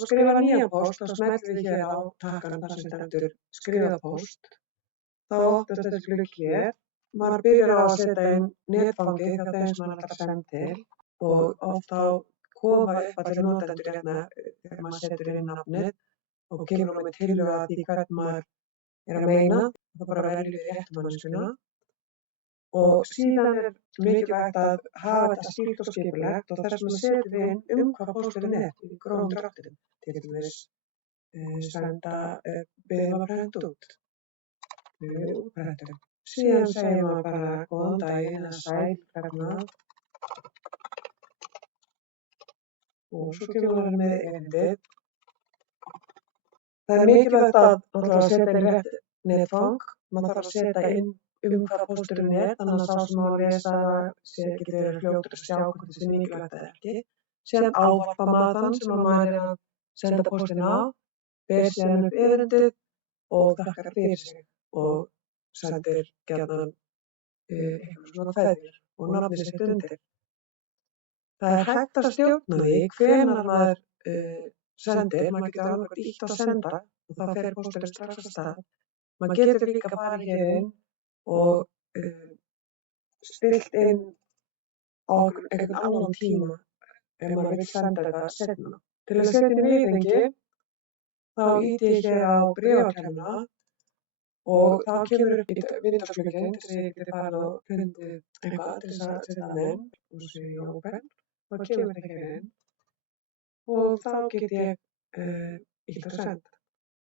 að skrifa nýjan póst, þá smellum við hér á takkann þar sem stendur skrifa póst. Þá opnast þessi gluggi hér. Maður byrjar á að setja inn netfangið hjá þeim sem maður ætlar að senda til og oft þá koma upp allir notendur hérna þegar maður setur inn nafnið og kemur með tillögu að því hvern maður er að meina. Það bara veljum við réttu manneskjuna. Og síðan er mikilvægt að hafa þetta skýrt og skipulagt og þess vegna setjum við inn hvað pósturinn er í grófum dráttum. Til dæmis senda biðjum að prenta út. Útprentum. Síðan segir maður bara góðan daginn eða sæl vegna. Og svo kemur maður með erindið. Það er mikilvægt að setja inn rétt netfang. Maður þarf að setja inn hvað pósturinn er, þannig að sá sem á að lesa getur verið fljótur að sjá hvort það sé mikilvægt eða ekki. Síðan ávarpa maður þann sem maður er að senda póstinn á, ber síðan upp erindið og þakkar fyrir sig og sendir gjarnan einhverjum svona kveðjur og nafnið sitt undir. Það er hægt að stjórna því hvenær maður sendir, maður getur annað ítt á senda og þá fer pósturinn strax af stað. Maður getur líka farið hér inn og stillt inn á einhvern annan tíma ef maður vill senda þetta seinna. Til að setja inn viðhengi þá ýti ég hér á bréfaklemmuna og þá kemur upp í Windows-glugginn til þess að ég geti farið og fundið eitthvað til þess að setja það inn og svo sé ég open. Þá kemur þetta hér inn og þá get ég ýtt að senda.